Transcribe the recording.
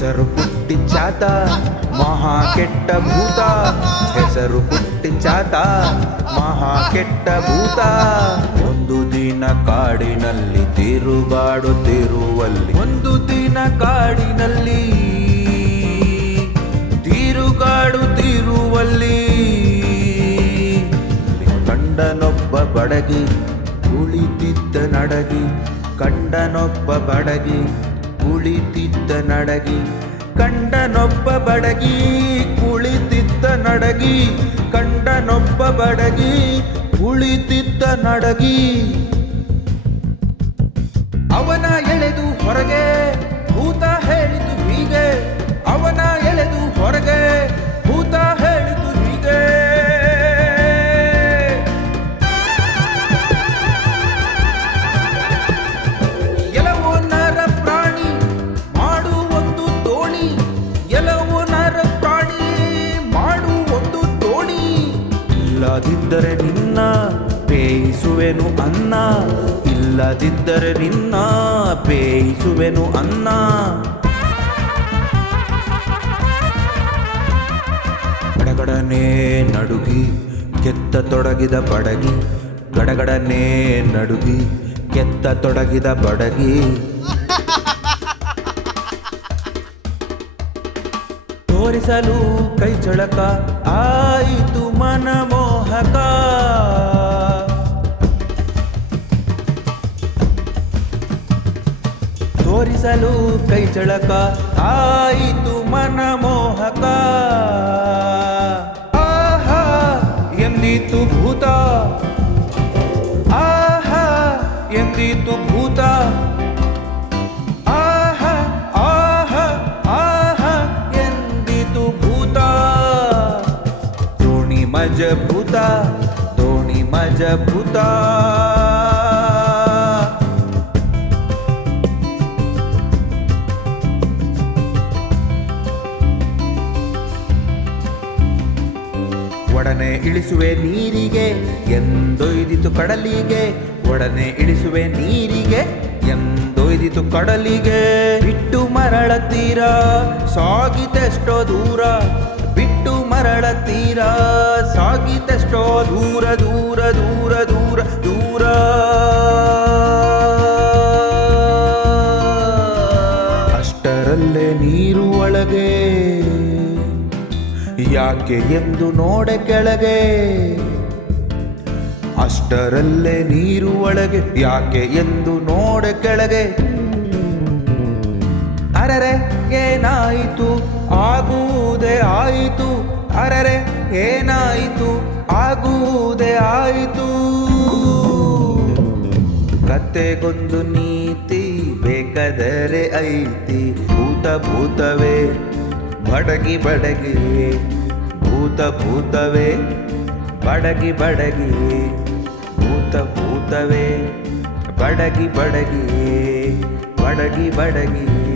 ಚಾತ ಮಹಾ ಕೆಟ್ಟ ಭೂತ. ಹೆಸರು ಚಾತ ಮಹಾ ಕೆಟ್ಟ ಭೂತ. ಒಂದು ದಿನ ಕಾಡಿನಲ್ಲಿ ತಿರುಗಾಡುತ್ತಿರುವಲ್ಲಿ ಒಂದು ದಿನ ಕಾಡಿನಲ್ಲಿ ತಿರುಗಾಡುತ್ತಿರುವಲ್ಲಿ ಕಂಡನೊಬ್ಬ ಬಡಗಿ ಕುಳಿತಿದ್ದ ನಡಗಿ ಕಂಡನೊಬ್ಬ ಬಡಗಿ ಕುಳಿತಿದ್ದ ನಡಗಿ ಕಂಡನೊಬ್ಬ ಬಡಗಿ ಕುಳಿತಿದ್ದ ನಡಗಿ ಕಂಡನೊಬ್ಬ ಬಡಗಿ ಕುಳಿತಿದ್ದ ನಡಗಿ. ಅವನ ಎಳೆದು ಹೊರಗೆ ಭೂತ ಇಲ್ಲದಿದ್ದರೆ ನಿನ್ನ ಬೇಯಿಸುವೆನು ಅನ್ನ. ಇಲ್ಲದಿದ್ದರೆ ನಿನ್ನ ಬೇಯಿಸುವೆನು ಅನ್ನ. ಗಡಗಡನೆ ನಡುಗಿ ಕೆತ್ತ ತೊಡಗಿದ ಬಡಗಿ. ಗಡಗಡನೆ ನಡುಗಿ ಕೆತ್ತ ತೊಡಗಿದ ಬಡಗಿ. ತೋರಿಸಲು ಕೈ ಚಳಕ, ಆಯಿತು ತೋರಿಸಲು ಕೈ ಚಳಕ ಆಯಿತು ಮನಮೋಹಕ. ದೋಣಿ ಮಜ ಭೂತ ದೋಣಿ ಮಜ ಭೂತ ಒಡನೆ ಇಳಿಸುವೆ ನೀರಿಗೆ ಎಂದೊಯ್ದಿತು ಕಡಲಿಗೆ. ಒಡನೆ ಇಳಿಸುವೆ ನೀರಿಗೆ ಎಂದೊಯ್ದಿತು ಕಡಲಿಗೆ. ಬಿಟ್ಟು ಮರಳ ತೀರ, ಸಾಗಿತೆಷ್ಟೋ ದೂರ, ಬಿಟ್ಟು ಮರಳ ತೀರ. ಸಾಗಿತೆಷ್ಟೋ ದೂರ ದೂರ ದೂರ ದೂರ ದೂರ. ಅಷ್ಟರಲ್ಲೇ ನೀರು ಒಳಗೆ. ಯಾಕೆ ಎಂದು ನೋಡೆ ಕೆಳಗೆ. ಅಷ್ಟರಲ್ಲೇ ನೀರು ಒಳಗೆ. ಯಾಕೆ ಎಂದು ನೋಡೆ ಕೆಳಗೆ. ಅರರೆ, ಏನಾಯಿತು? ಆಗುವುದೇ ಆಯಿತು. ಅರರೆ, ಏನಾಯಿತು? ಆಗುವುದೇ ಆಯಿತು. ಕತೆಗೊಂದು ನೀತಿ ಬೇಕಾದರೆ ಐತಿ. ಭೂತ ಭೂತವೇ, ಬಡಗಿ ಬಡಗಿ. ಭೂತ ಭೂತವೇ, ಬಡಗಿ ಬಡಗಿ. ಭೂತ ಭೂತವೇ, ಬಡಗಿ ಬಡಗಿ. ಬಡಗಿ ಬಡಗಿ.